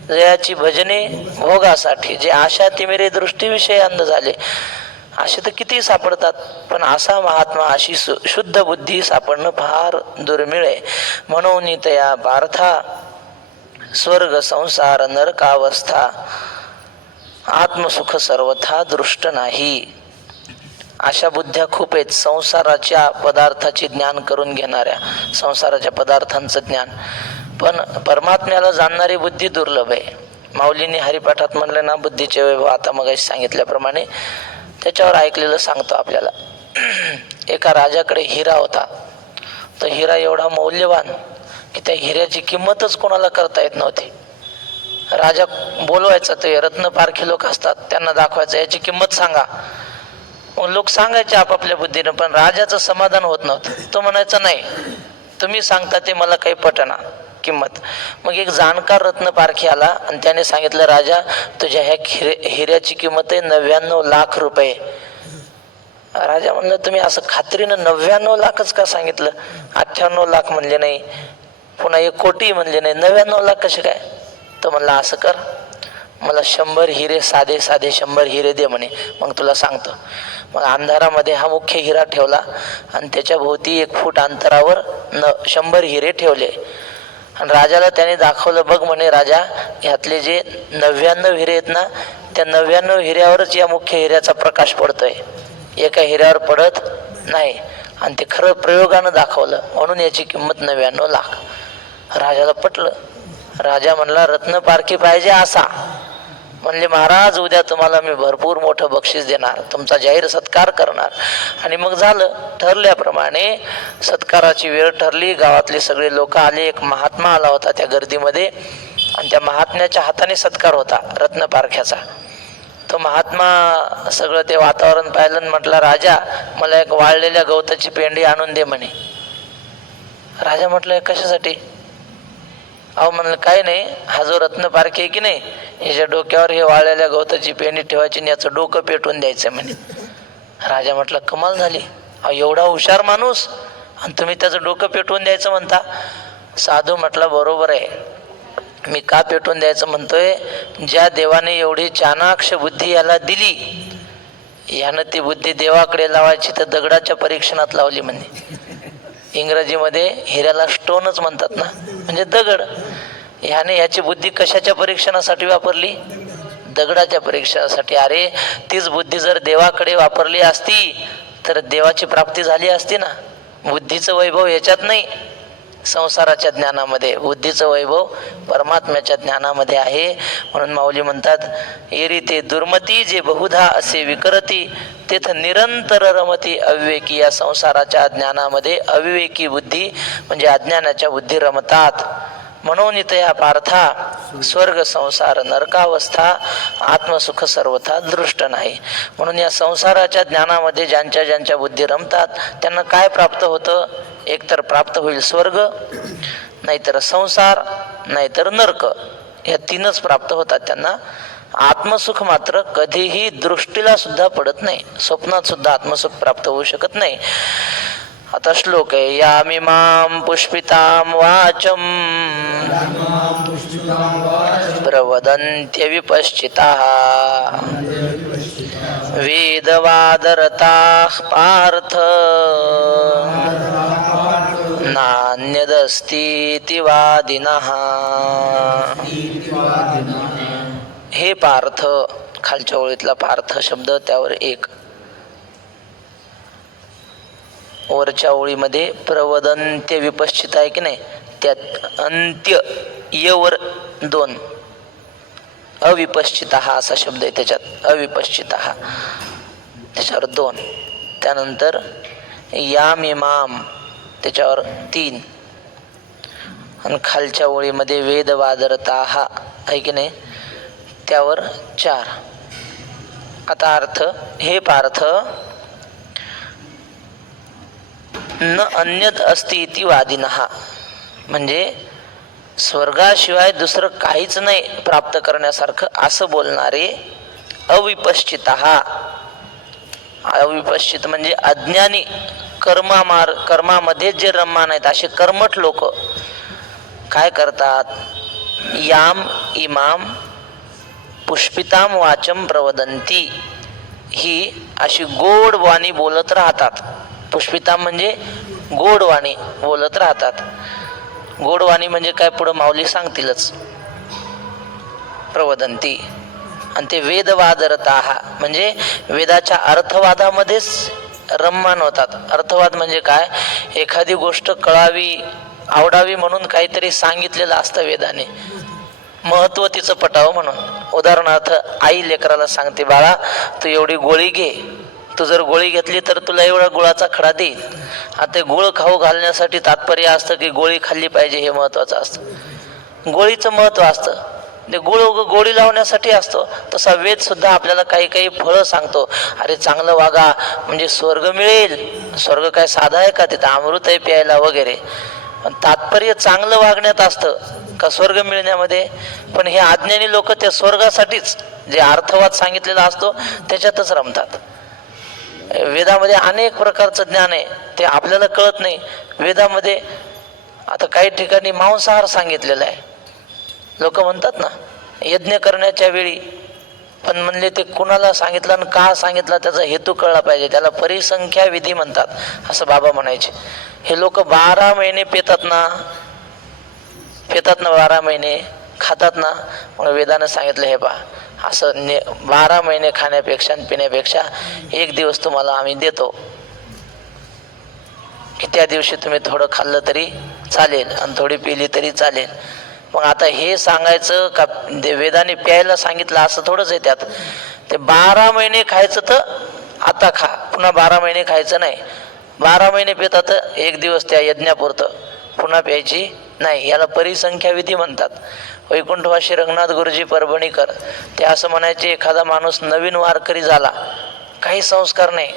जयाची भजने भोगासाठी, जे आशा तिमिरे दृष्टीविषयी अंध झाले असे तर किती सापडतात, पण असा महात्मा, अशी शुद्ध बुद्धी सापडणं फार दुर्मिळ आहे. म्हणून तया पार्था स्वर्ग संसार नरकावस्था आत्मसुख सर्वथा दृष्ट नाही. अशा बुद्ध्या खूप आहेत, संसाराच्या पदार्थाचे ज्ञान करून घेणाऱ्या, संसाराच्या पदार्थांचं ज्ञान, पण परमात्म्याला जाणणारी बुद्धी दुर्लभ आहे. माऊलींनी हरिपाठात म्हणलं ना, बुद्धीचे वैभव, आता मग सांगितल्याप्रमाणे त्याच्यावर ऐकलेलं सांगतो आपल्याला. एका राजाकडे हिरा होता. तो हिरा एवढा मौल्यवान की त्या हिऱ्याची किंमतच कोणाला करता येत नव्हती. राजा बोलवायचा, ते रत्न पारखी लोक असतात, त्यांना दाखवायचं याची किंमत सांगा. मग लोक सांगायचे आपापल्या बुद्धीनं, पण राजाचं समाधान होत नव्हतं. तो म्हणायचा नाही, तुम्ही सांगता ते मला काही पटना किंमत. मग एक जाणकार रत्न पारखी आला आणि त्याने सांगितलं, राजा तुझ्या ह्या हिऱ्याची किंमत आहे 99 लाख रुपये. राजा म्हणलं, तुम्ही असं खात्रीनं 99 लाखच का सांगितलं? 98 लाख म्हणले नाही, पुन्हा 1 कोटी म्हणले नाही, 99 लाख कसे काय? तो म्हणला, असं कर, मला 100 हिरे, साधे साधे 100 हिरे दे म्हणे, मग तुला सांगतो. मग अंधारामध्ये हा मुख्य हिरा ठेवला आणि त्याच्या भोवती 1 फूट अंतरावर 100 हिरे ठेवले. आणि राजाला त्याने दाखवलं, बघ म्हणे राजा, ह्यातले जे 99 हिरे आहेत ना, त्या 99 हिऱ्यावरच या मुख्य हिऱ्याचा प्रकाश पडतोय, एका हिऱ्यावर पडत नाही. आणि ते खरं प्रयोगानं दाखवलं, म्हणून याची किंमत 99 लाख. राजाला पटलं. राजा म्हणला, रत्न पारखी पाहिजे असा. म्हणले, महाराज उद्या तुम्हाला मी भरपूर मोठं बक्षीस देणार, तुमचा जाहीर सत्कार करणार. आणि मग झालं ठरल्याप्रमाणे. सत्काराची वेळ ठरली, गावातले सगळे लोक आले. एक महात्मा आला होता त्या गर्दीमध्ये, आणि त्या महात्म्याच्या हाताने सत्कार होता रत्न पारख्याचा. तो महात्मा सगळं ते वातावरण पाहिलं आणि म्हटला, राजा मला एक वाळलेल्या गवताची पेंडी आणून दे म्हणे. राजा म्हटलं, कशासाठी? अहो म्हणलं, काय नाही, हा जो रत्न पारखी आहे की नाही, याच्या डोक्यावर हे वाळलेल्या गवताची पेंडी ठेवायची आणि याचं डोकं पेटवून द्यायचं म्हणे. राजा म्हटलं, कमाल झाली, अहो एवढा हुशार माणूस आणि तुम्ही त्याचं डोकं पेटवून द्यायचं म्हणता? साधू म्हटलं, बरोबर आहे, मी का पेटवून द्यायचं म्हणतोय, ज्या देवाने एवढी चाणाक्ष बुद्धी याला दिली, यानं ती बुद्धी देवाकडे लावायची तर दगडाच्या परीक्षणात लावली म्हणे. इंग्रजीमध्ये हिऱ्याला स्टोनच म्हणतात ना, म्हणजे दगड. ह्याने याची बुद्धी कशाच्या परीक्षणासाठी वापरली? दगडाच्या परीक्षणासाठी. अरे तीच बुद्धी जर देवाकडे वापरली असती तर देवाची प्राप्ती झाली असती ना. बुद्धीचं वैभव याच्यात नाही, संसाराच्या ज्ञानामध्ये. बुद्धीचं वैभव परमात्म्याच्या ज्ञानामध्ये आहे. म्हणून माऊली म्हणतात, एरी ते दुर्मती जे बहुधा असे विकरती, तेथ निरंतर रमती अविवेकी. या संसाराच्या ज्ञानामध्ये अविवेकी बुद्धी म्हणजे अज्ञानाच्या बुद्धी रमतात. म्हणून इतया पार्था स्वर्ग संसार नरकावस्था आत्मसुख सर्वथा दृष्ट नाही. म्हणून या संसाराच्या ज्ञानामध्ये ज्यांच्या ज्यांच्या बुद्धी रमतात त्यांना काय प्राप्त होतं? एकतर प्राप्त होईल स्वर्ग, नाहीतर संसार, नाहीतर नरक. या 3च प्राप्त होतात त्यांना. आत्मसुख मात्र कधीही दृष्टीला सुद्धा पडत नाही, स्वप्नात सुद्धा आत्मसुख प्राप्त होऊ शकत नाही. आता श्लोक आहे, यामिमां पुष्पितां वाचम प्रवदन्त्य विपश्चिताः वेदवादरताः पार्थ नान्यदस्तीति वादिनः. हे पार्थ, खालच्या ओळीतला पार्थ शब्द, त्यावर 1, वरच्या ओळीमध्ये प्रवदन्त्य विपश्चित आहे की नाही, त्यात अंत्य यवर 2, अविपश्चित असा शब्द आहे त्याच्यात, अविपश्चित त्याच्यावर 2. त्यानंतर यामिमाम त्याच्यावर 3, आणि खालच्या ओळीमध्ये वेदवादरता आहे की नाही, त्यावर 4. आता अर्थ, हे पार्थ न अन्यत अस्ति इति वादिनः, म्हणजे स्वर्गाशिवाय दुसरं काहीच नाही प्राप्त करण्यासारखं असं बोलणारे अविपश्चित. अविपश्चित म्हणजे अज्ञानी, कर्मामध्ये जे रममान आहेत असे कर्मठ लोक काय करतात? याम इमाम पुष्पिताम वाचम प्रवदंती, ही अशी गोड वाणी बोलत राहतात. पुष्पिताम म्हणजे गोड वाणी बोलत राहतात. गोड वाणी म्हणजे काय, पुढं माऊली सांगतीलच. प्रवदंती, आणि ते वेदवादरताः म्हणजे वेदाच्या अर्थवादामध्येच रममाण होतात. अर्थवाद म्हणजे काय, एखादी गोष्ट कळावी आवडावी म्हणून काहीतरी सांगितलेलं असतं वेदाने, महत्व तिचं पटावं म्हणून. उदाहरणार्थ आई लेकराला सांगते, बाळा तू एवढी गोळी घे, तू जर गोळी घेतली तर तुला एवढा गुळाचा खडा देईल. आता गुळ खाऊ घालण्यासाठी तात्पर्य असतं की गोळी खाल्ली पाहिजे, हे महत्वाचं असतं. गोळीचं महत्व असतं, ते गुळ गोळी लावण्यासाठी असतो. तसा वेद सुद्धा आपल्याला काही काही फळं सांगतो. अरे चांगलं वागा म्हणजे स्वर्ग मिळेल. स्वर्ग काय साधा आहे का, तिथं अमृत आहे प्यायला वगैरे. पण तात्पर्य चांगलं वागण्यात असतं का स्वर्ग मिळण्यामध्ये. पण हे अज्ञानी लोक त्या स्वर्गासाठीच जे अर्थवाद सांगितलेला असतो त्याच्यातच रमतात. वेदामध्ये अनेक प्रकारचं ज्ञान आहे, ते आपल्याला कळत नाही. वेदामध्ये आता काही ठिकाणी मांसाहार सांगितलेला आहे. लोक म्हणतात ना यज्ञ करण्याच्या वेळी, पण म्हणले ते कुणाला सांगितलं आणि का सांगितलं त्याचा हेतू कळला पाहिजे, त्याला परिसंख्या विधी म्हणतात असं बाबा म्हणायचे. हे लोक 12 महिने पितात ना 12 महिने खातात ना. मग वेदानं सांगितलं, हे बा असं 12 महिने खाण्यापेक्षा आणि पिण्यापेक्षा एक दिवस तुम्हाला आम्ही देतो की त्या दिवशी तुम्ही थोडं खाल्लं तरी चालेल आणि थोडी पिली तरी चालेल. मग आता हे सांगायचं का वेदाने प्यायला सांगितलं असं थोडंच आहे त्यात. ते 12 महिने खायचं तर आता खा, पुन्हा 12 महिने खायचं नाही. 12 महिने पितात एक दिवस त्या यज्ञापुरतं, पुन्हा प्यायची नाही. याला परिसंख्या विधी म्हणतात. वैकुंठवासी रंगनाथ गुरुजी परभणीकर ते असं म्हणायचे, एखादा माणूस नवीन वारकरी झाला, काही संस्कार नाही,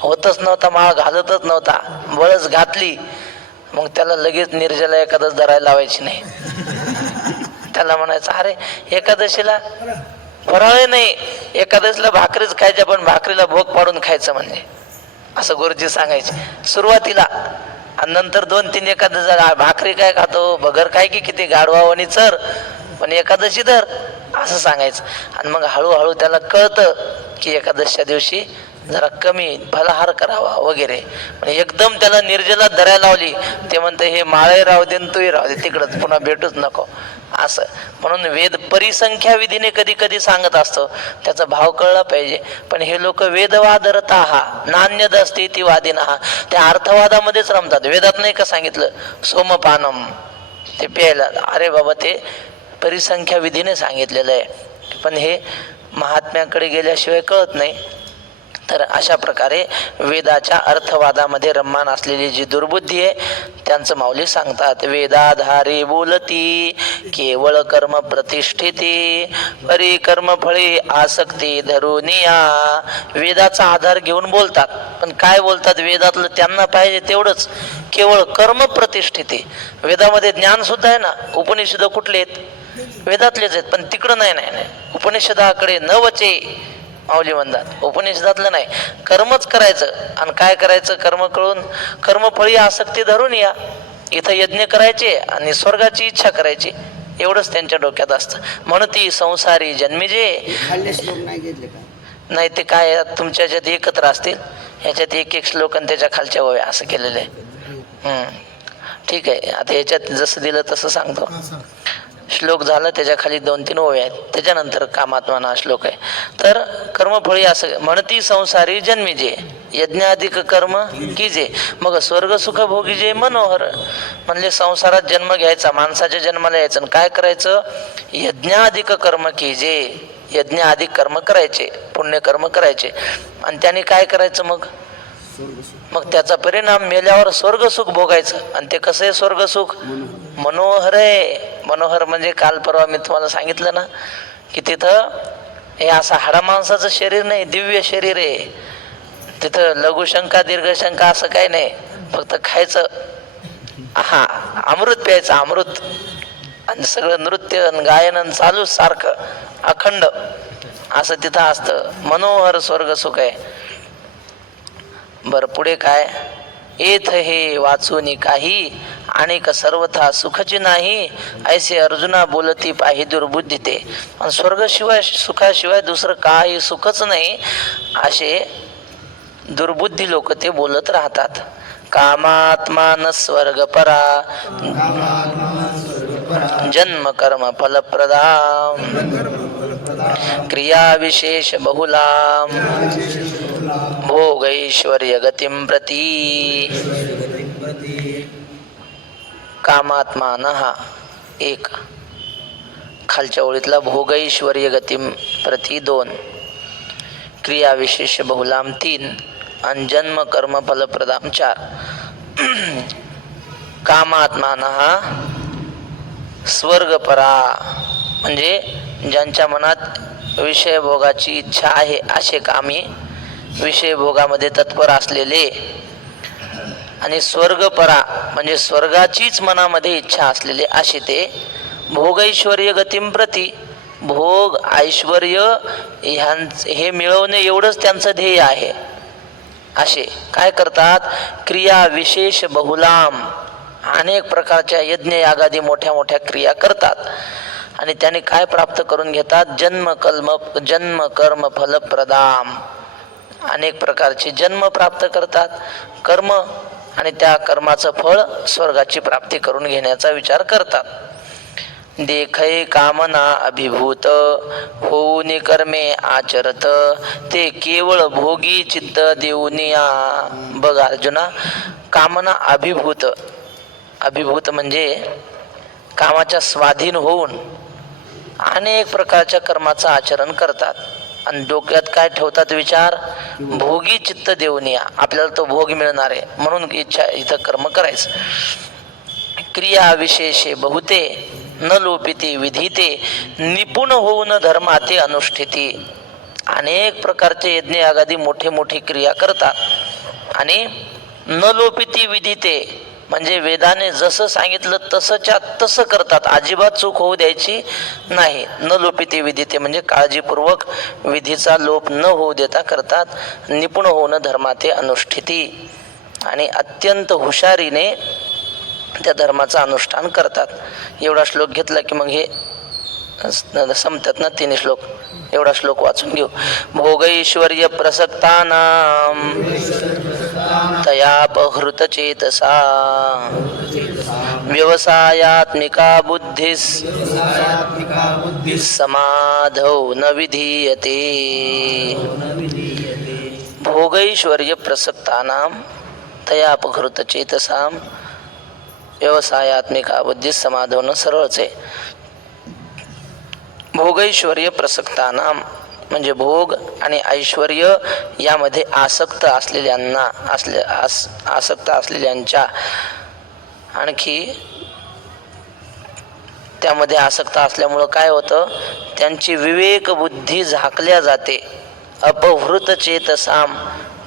होतच नव्हता, माळ घालतच नव्हता, बळच घातली, मग त्याला लगेच निर्जला एकादश धरायला लावायची नाही. त्याला म्हणायचं, अरे एकादशीला फराळ नाही, एकादशीला भाकरीच खायच्या, पण भाकरीला भोग पाडून खायचं म्हणजे, असं गुरुजी सांगायचे सुरुवातीला. आणि नंतर 2-3 एकादशी भाकरी काय खातो, भगर काय की किती गाढवावणी चर, पण एकादशी धर असं सांगायचं. आणि मग हळूहळू त्याला कळतं की एकादशीच्या दिवशी जरा कमी फलाहार करावा वगैरे. म्हणजे एकदम त्याला निर्जला धरायला लावली, ते म्हणतं हे माळे राहू दे तूही राहू दे तिकडंच, पुन्हा भेटूच नको असं. म्हणून वेद परिसंख्या विधीने कधी कधी सांगत असतो, त्याचा भाव कळला पाहिजे. पण हे लोक वेदवादरताः नान्यद अस्ति इति वादिनः, त्या अर्थवादामध्येच रमतात. वेदात नाही का सांगितलं सोमपानम, ते प्यायला, अरे बाबा ते परिसंख्या विधीने सांगितलेलं आहे, पण हे महात्म्याकडे गेल्याशिवाय कळत नाही. तर अशा प्रकारे वेदाच्या अर्थवादामध्ये रममाण असलेली जी दुर्बुद्धी आहे त्यांचं माऊली सांगतात. वेदाधारी बोलती केवळ कर्म प्रतिष्ठिती, परी कर्मफळी आसक्ती धरुनिया. वेदाचा आधार घेऊन बोलतात, पण काय बोलतात, वेदातलं त्यांना पाहिजे तेवढंच, केवळ कर्म प्रतिष्ठिती. वेदामध्ये ज्ञान सुद्धा आहे ना, उपनिषद कुठले आहेत, वेदातलेच आहेत, पण तिकडं नाही. उपनिषदाकडे न वचे माऊली म्हणतात, उपनिषदातलं नाही, कर्मच करायचं. आणि काय करायचं, कर्म कळून कर्मफळी आसक्ती धरून या. इथं यज्ञ करायचे आणि स्वर्गाची इच्छा करायची, एवढंच त्यांच्या डोक्यात असतं. म्हणून ती संसारी जन्मिजे नाही, ते काय तुमच्या ह्याच्यात एकत्र असतील, ह्याच्यात एक श्लोक आणि त्याच्या खालच्या ओव्या असं केलेलं आहे. ठीक आहे, आता ह्याच्यात जसं दिलं तसं सांगतो. श्लोक झाला, त्याच्या खाली 2-3 ओव्या आहेत, त्याच्यानंतर कामात्मना हा श्लोक आहे. तर कर्मफळी असं म्हणती संसारी जन्मीजे, यज्ञाधिक कर्म कीजे, मग स्वर्ग सुख भोगीजे मनोहर. म्हणले संसारात जन्म घ्यायचा, माणसाच्या जन्माला यायचं, काय करायचं, यज्ञाधिक कर्म कीजे, यज्ञ अधिक कर्म करायचे, पुण्यकर्म करायचे. आणि त्याने काय करायचं, मग त्याचा परिणाम मेल्यावर स्वर्ग सुख भोगायचं. आणि ते कसं आहे स्वर्ग सुख, मनोहर आहे. मनोहर म्हणजे काल परवा मी तुम्हाला सांगितलं ना की तिथं हे असं हाडा माणसाचं शरीर नाही, दिव्य शरीर आहे. तिथं लघुशंका दीर्घशंका असं काही नाही, फक्त खायचं, अमृत प्यायचं, अमृत. आणि सगळं नृत्य आणि गायन चालू सारखं अखंड असं तिथं असतं. मनोहर स्वर्ग सुख आहे. बरं पुढे काय, येथ हे वाचून काही आणि का सर्वथा सुखची नाही ऐसे अर्जुना बोलती पाहि दुर्बुद्धी ते. आणि स्वर्गाशिवाय सुखाशिवाय दुसरं काही सुखच नाही असे दुर्बुद्धी लोक ते बोलत राहतात. कामात्मान स्वर्ग परा जन्म कर्म फलप्रदा क्रिया विशेष बहुला भोगैश्वर्य गतिं प्रती. कामात्मान हा एक, खालच्या ओळीतला भोगैश्वर्य गतिं प्रती 2, क्रिया विशेष बहुलाम 3 आणि जन्म कर्म फलप्रदाम 4. कामात्मान हा स्वर्गपरा म्हणजे ज्यांच्या मनात विषयभोगाची इच्छा आहे असे कामी, विषयभोगामध्ये तत्पर असलेले. आणि स्वर्गपरा म्हणजे स्वर्गाचीच मनामध्ये इच्छा असलेले असे ते. भोगैश्वर्य गतिं प्रती भोग ऐश्वर्य हे मिळवणे एवढंच त्यांचं ध्येय आहे. असे काय करतात, क्रिया विशेष बहुलाम अनेक प्रकारच्या यज्ञ यागादी मोठ्या मोठ्या क्रिया करतात. आणि त्याने काय प्राप्त करून घेतात, जन्म कर्म फलप्रदाम अनेक प्रकारचे जन्म प्राप्त करतात, कर्म, आणि त्या कर्माचं फळ स्वर्गाची प्राप्ती करून घेण्याचा विचार करतात. देखै कामना अभिभूत होऊनी कर्मे आचरत ते केवळ भोगी चित्त देऊनिया. बघ अर्जुना, कामना अभिभूत, अभिभूत म्हणजे कामाच्या स्वाधीन होऊन अनेक प्रकारच्या कर्माचं आचरण करतात. आणि डोक्यात काय ठेवतात विचार, भोगी चित्त देऊनिया, आपल्याला तो भोग मिळणार आहे म्हणून इच्छा इथं कर्म करायचं. क्रिया विशेषे बहुते न लोपिते विधिते निपुण होऊन धर्माते अनुष्ठिती. अनेक प्रकारचे यज्ञ यागादी मोठे मोठे क्रिया करतात आणि न लोपिती विधिते म्हणजे वेदाने जसं सांगितलं तसंच्या तसं करतात, अजिबात चूक होऊ द्यायची नाही. न लोपिते विधिते म्हणजे काळजीपूर्वक विधीचा लोप न होऊ देता करतात. निपुण होऊन धर्माते अनुष्ठिती आणि अत्यंत हुशारीने त्या धर्माचं अनुष्ठान करतात. एवढा श्लोक घेतला की मग हे संपतात ना 3 श्लोक. एवढा श्लोक वाचून घेऊ. भोगैश्वर्य प्रसक्तानां तयापहृत चेतसा व्यवसायात्मिका बुद्धिस समाधौ न विधीयते. भोगैश्वर्य प्रसक्तानां तयापहृत चेतसां व्यवसायात्मिका बुद्धी समाधवणं सरळच आहे. भोगैश्वर्य प्रसक्तानां म्हणजे भोग आणि ऐश्वर्य यामध्ये आसक्त असलेल्यांना आसक्त असलेल्यांच्या, आणखी त्यामध्ये आसक्त असल्यामुळं काय होतं, त्यांची विवेक बुद्धी झाकल्या जाते. अपहृत चेतसाम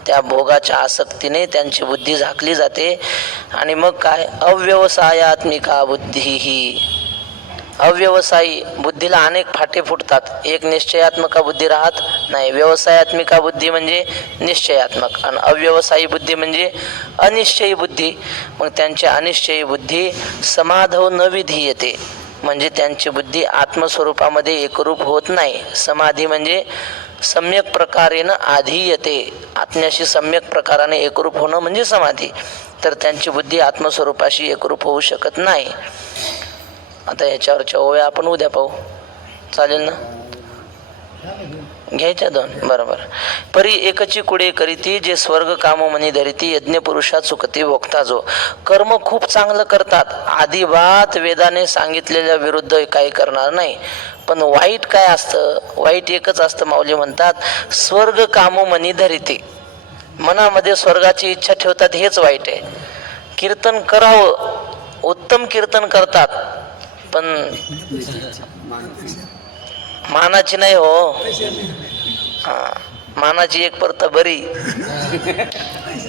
त्या भोगाच्या आसक्तीने त्यांची बुद्धी झाकली जाते. आणि मग काय, अव्यवसायात्मिका बुद्धी ही अव्यवसायी बुद्धीला अनेक फाटे फुटतात. एक निश्चयात्मका बुद्धी राहत नाही. व्यवसायात्मिका बुद्धी म्हणजे निश्चयात्मक आणि अव्यवसायी बुद्धी म्हणजे अनिश्चयी बुद्धी. मग त्यांची अनिश्चयी बुद्धी समाधव न विधीयते म्हणजे त्यांची बुद्धी आत्मस्वरूपामध्ये एकरूप होत नाही. समाधी म्हणजे सम्यक प्रकारेनं आधीयते, आत्म्याशी सम्यक प्रकाराने एकरूप होणं म्हणजे समाधी. तर त्यांची बुद्धी आत्मस्वरूपाशी एकरूप होऊ शकत नाही. आता याच्यावरच्या ओव्या आपण उद्या पाहू, चालेल ना? घ्यायच्या 2 बरोबर. परी एकची कुडे करीती जे स्वर्ग कामो मनी धरिती यज्ञ पुरुषा चुकती भोगता जो. कर्म खूप चांगलं करतात, आदिबात वेदाने सांगितलेल्या विरुद्ध काही करणार नाही. पण वाईट काय असतं, वाईट एकच असतं. माऊली म्हणतात स्वर्ग कामो मनी धरिती, मनामध्ये स्वर्गाची इच्छा ठेवतात, हेच वाईट आहे. कीर्तन करावं, उत्तम कीर्तन करतात, पण मानाची नाही हो. मानाची एक परत बरी,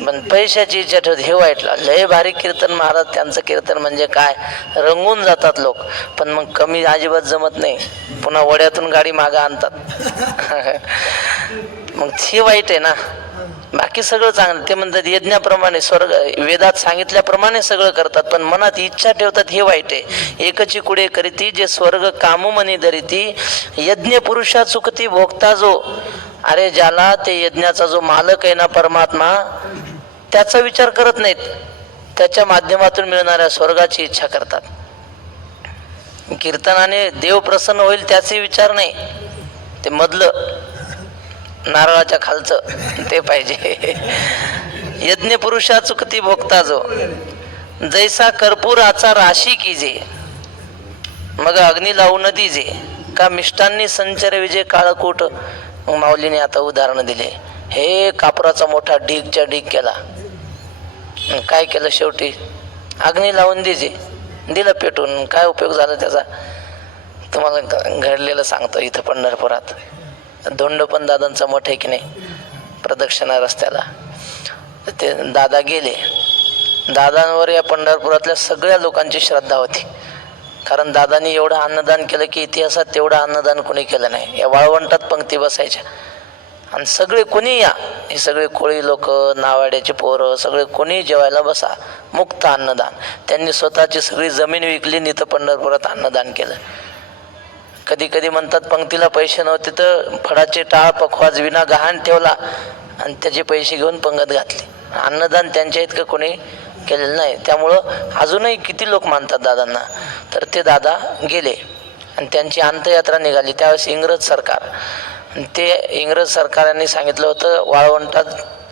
पण पैशाची इच्छा ठेवत, हे वाईटला. लय भारी कीर्तन महाराज, त्यांचं कीर्तन म्हणजे काय, रंगून जातात लोक. पण मग कमी अजिबात जमत नाही, पुन्हा वड्यातून गाडी मागं आणतात. मग हे वाईट आहे ना. बाकी सगळं चांगलं. ते म्हणतात यज्ञाप्रमाणे स्वर्ग वेदात सांगितल्याप्रमाणे सगळं करतात, पण मनात इच्छा ठेवतात हे वाईट आहे. एकची कुडे करीती जे स्वर्ग काममनी धरिती, यज्ञ पुरुषा चुकती भोगता जो. अरे ज्याला ते यज्ञाचा जो मालक आहे ना परमात्मा, त्याचा विचार करत नाहीत, त्याच्या माध्यमातून मिळणाऱ्या स्वर्गाची इच्छा करतात. कीर्तनाने देव प्रसन्न होईल त्याचे विचार नाही, ते मधलं नारळाच्या खालचं ते पाहिजे. यज्ञ पुरुषा चुकती भोगता जो, जैसा कर्पूराचा राशी कीजे मग अग्नी लावू न दिजे, का मिष्टांनी संचर विजय काळकूट. मग माऊलीने आता उदाहरण दिले. हे कापराचा मोठा ढीगच्या ढीग केला, काय केलं शेवटी अग्नी लावून दिजे, दिलं पेटून. काय उपयोग झाला त्याचा? तुम्हाला घडलेलं सांगतो. इथं पंढरपुरात धोंडोपंत दादांचा मोठं आहे की नाही, प्रदक्षिणा रस्त्याला ते दादा गेले. दादांवर या पंढरपुरातल्या सगळ्या लोकांची श्रद्धा होती, कारण दादांनी एवढं अन्नदान केलं की इतिहासात तेवढं अन्नदान कोणी केलं नाही. या वाळवंटात पंक्ती बसायच्या आणि सगळे कोणी या, हे सगळे कोळी लोक, नावाड्याचे पोरं, सगळे कोणी जेवायला बसा, मुक्त अन्नदान. त्यांनी स्वतःची सगळी जमीन विकली, नित पंढरपुरात अन्नदान केलं. कधी कधी म्हणतात पंक्तीला पैसे नव्हते तर फळाचे टाळ पखवाज विना गहाण ठेवला आणि त्याचे पैसे घेऊन पंगत घातली. अन्नदान त्यांच्या इतकं कोणी केलेलं नाही. त्यामुळं अजूनही किती लोक मानतात दादांना. तर ते दादा गेले आणि त्यांची अंत्ययात्रा निघाली. त्यावेळेस इंग्रज सरकार, ते इंग्रज सरकारांनी सांगितलं होतं वाळवंटात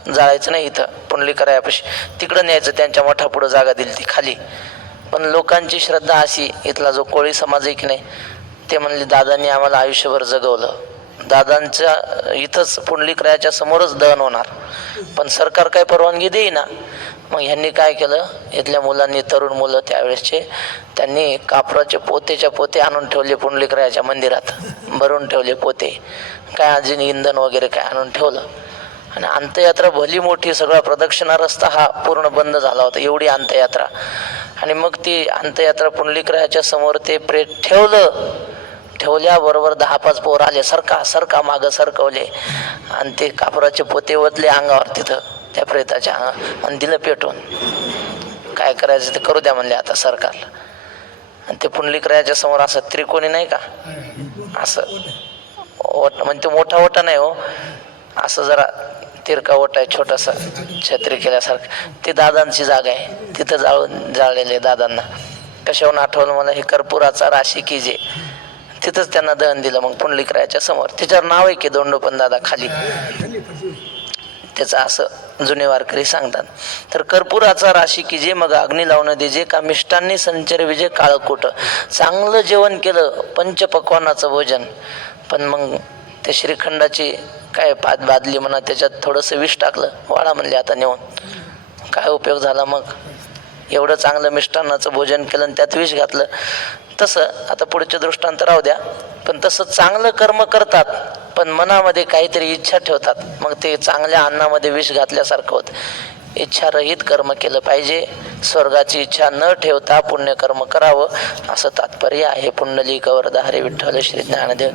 जाळायचं नाही, इथं पुंडलिकरायापाशी तिकडं न्यायचं. त्यांच्या मठा पुढं जागा दिली ती खाली. पण लोकांची श्रद्धा अशी, इथला जो कोळी समाज आहे की नाही, ते म्हणले दादांनी आम्हाला आयुष्यभर जगवलं, दादांच्या इथंच पुंडलिकरायाच्या समोरच दहन होणार, पण सरकार काय परवानगी देईना. मग ह्यांनी काय केलं, इथल्या मुलांनी, तरुण मुलं त्यावेळेसचे, त्यांनी कापराचे पोतेच्या पोते आणून ठेवले पुंडलिकरायाच्या मंदिरात, भरून ठेवले पोते, काय अजून इंधन वगैरे काय आणून ठेवलं. आणि अंत्ययात्रा भली मोठी, सगळा प्रदक्षिणा रस्ता हा पूर्ण बंद झाला होता, एवढी अंत्ययात्रा. आणि मग ती अंत्ययात्रा पुंडलिकरायाच्या समोर ते प्रेत ठेवल्याबरोबर 10-5 पोर आले, सरका मागं सरकवले आणि ते कापराचे पोते ओतले अंगावर तिथं त्या प्रेताच्या आणि दिलं पेटून. काय करायचं ते करू द्या म्हणले आता सरकारला. आणि ते पुंडलिकरायाच्या समोर असं त्रिकोणी नाही का, असं ओट, म्हणजे तो मोठा ओटा नाही हो, असं जरा तिरका ओटा आहे छोटासा, छत्री केल्यासारखं. ते दादांची जागा आहे, तिथं जाळलेले दादांना. कशावरून आठवलं मला, हे कर्पूराचा राशी कीजे, तिथंच त्यांना दहन दिलं. मग पुंडलिकरायाच्या समोर त्याच्यावर नाव आहे की धोंडोपंत दादा खाली, त्याचं असं जुने वारकरी सांगतात. तर कर्पूराचा राशी कीजे मग अग्नी लावून देजे, का मिष्टांनी संचर विजय काळकूट. चांगलं जेवण केलं, पंचपक्वानाचं भोजन, पण मग ते श्रीखंडाची काय पात बादली म्हणा, त्याच्यात थोडंसं विष टाकलं, वाळा म्हणले आता नेऊन. काय उपयोग झाला मग? एवढं चांगलं मिष्टान्नाचं भोजन केलं आणि त्यात विष घातलं. तसं आता पुढचे दृष्टांत राहू द्या, पण तसं चांगलं कर्म करतात पण मनामध्ये काहीतरी इच्छा ठेवतात, मग ते चांगल्या अन्नामध्ये विष घातल्यासारखं होतं. इच्छारहित कर्म केलं पाहिजे, स्वर्गाची इच्छा न ठेवता पुण्यकर्म करावं, असं तात्पर्य आहे. पुंडलिक वरदा हरी विठ्ठल श्री ज्ञानदेव.